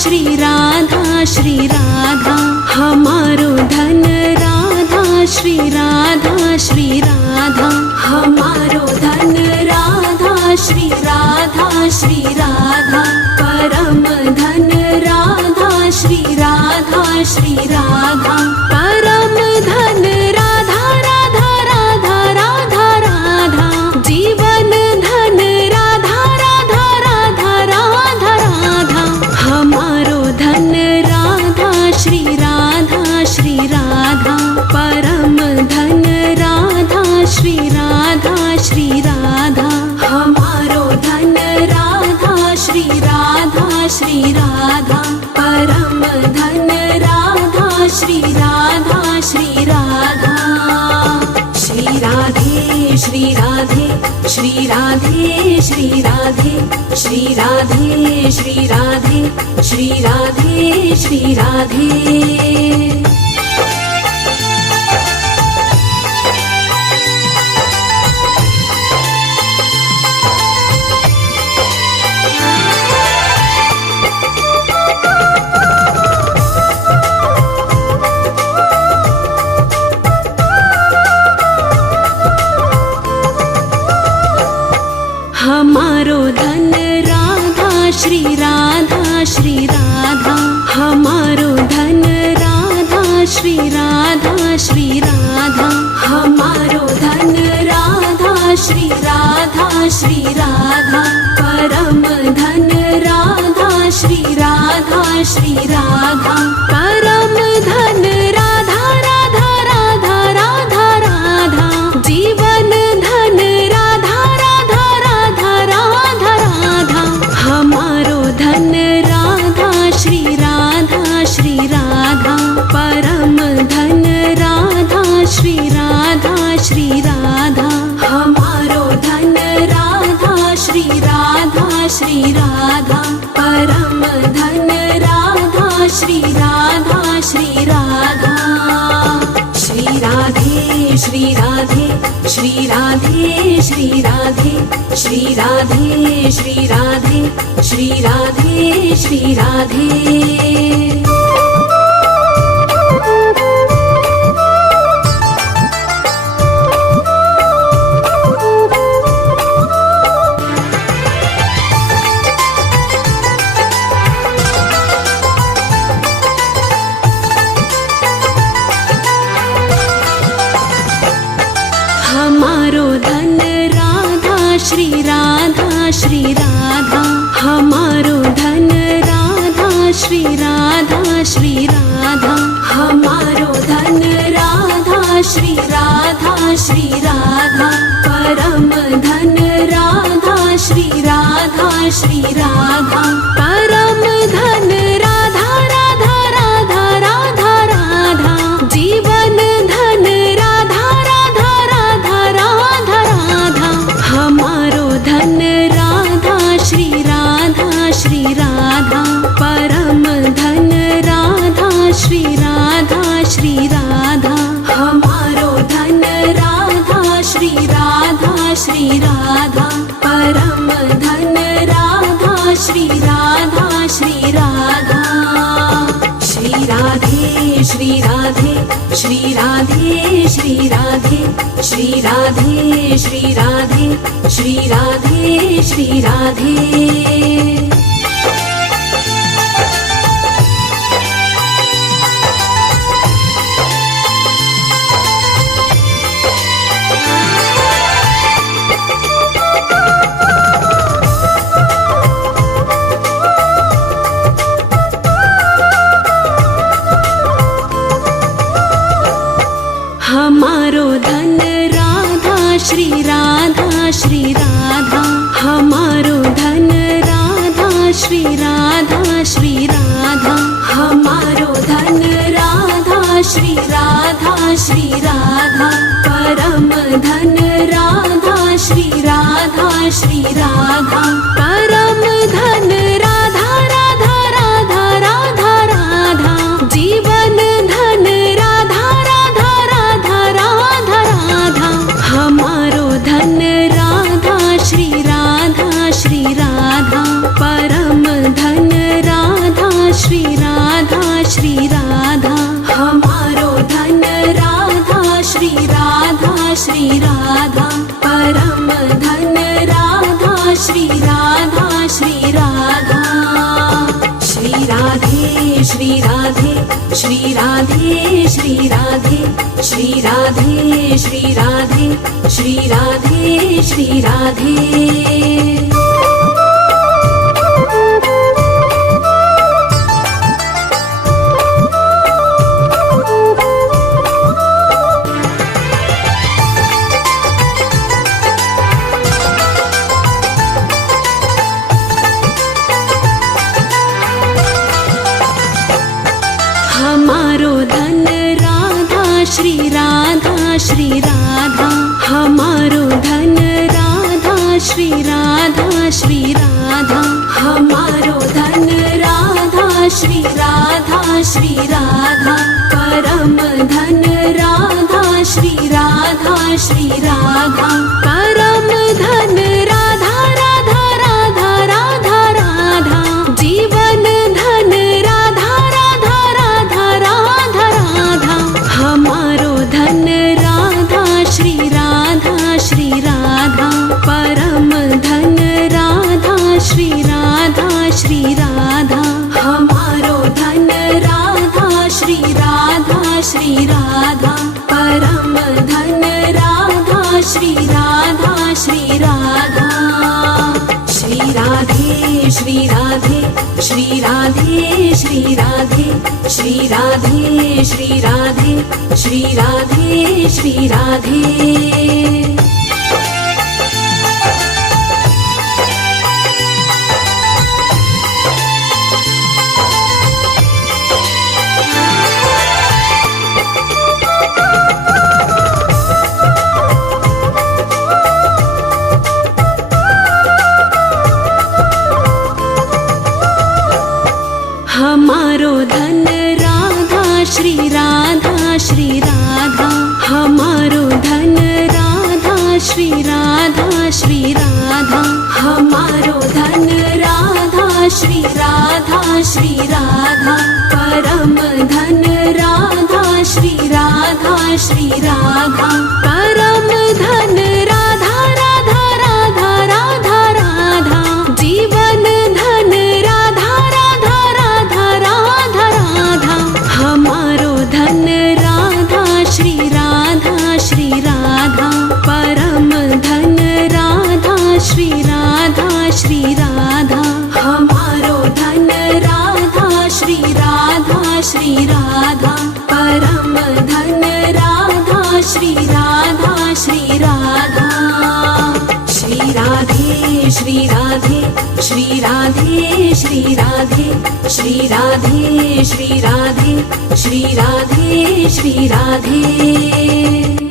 श्री राधा श्री राधा हमारो धन राधा श्री राधा श्री राधा हमारो धन राधा श्री राधा श्री राधा परम धन राधा श्री राधा श्री राधा श्रीराधा परम धन राधा श्रीराधा श्रीराधा। श्रीराधे श्रीराधे श्रीराधे श्रीराधे श्रीराधे श्रीराधे श्रीराधे श्रीराधे। श्रीराधा परम धन राधा श्रीराधा श्रीराधा। श्रीराधे श्रीराधे श्रीराधे श्रीराधे श्रीराधे श्रीराधे श्रीराधे श्रीराधा श्रीराधा। हमारो धन राधा श्रीराधा श्रीराधा। हमारो धन राधा श्रीराधा श्रीराधा। परम धन राधा श्रीराधा श्रीराधा। श्रीराधे श्रीराधे श्रीराधे श्रीराधे श्रीराधे श्रीराधे श्रीराधे। श्रीराधा श्रीराधा। हमारो धन राधा श्रीराधा श्रीराधा। हमारो धन राधा श्रीराधा श्रीराधा। परम धन राधा श्रीराधा श्रीराधा। श्री राधा परम धन राधा श्री राधा श्री राधा श्री राधे श्री राधे श्री राधे राधा श्री राधा हमारो धन राधा श्री राधा श्री राधा परम धन राधा श्री राधा श्री राधा परम श्रीराधे श्रीराधे श्रीराधे श्रीराधे श्रीराधे श्रीराधे। श्री राधा हमारो धन राधा श्री राधा श्री राधा हमारो धन राधा श्री राधा श्री राधा परम धन राधा श्री राधा श्री राधा परम धन राधा। श्री राधे श्री राधे श्री राधे श्री राधे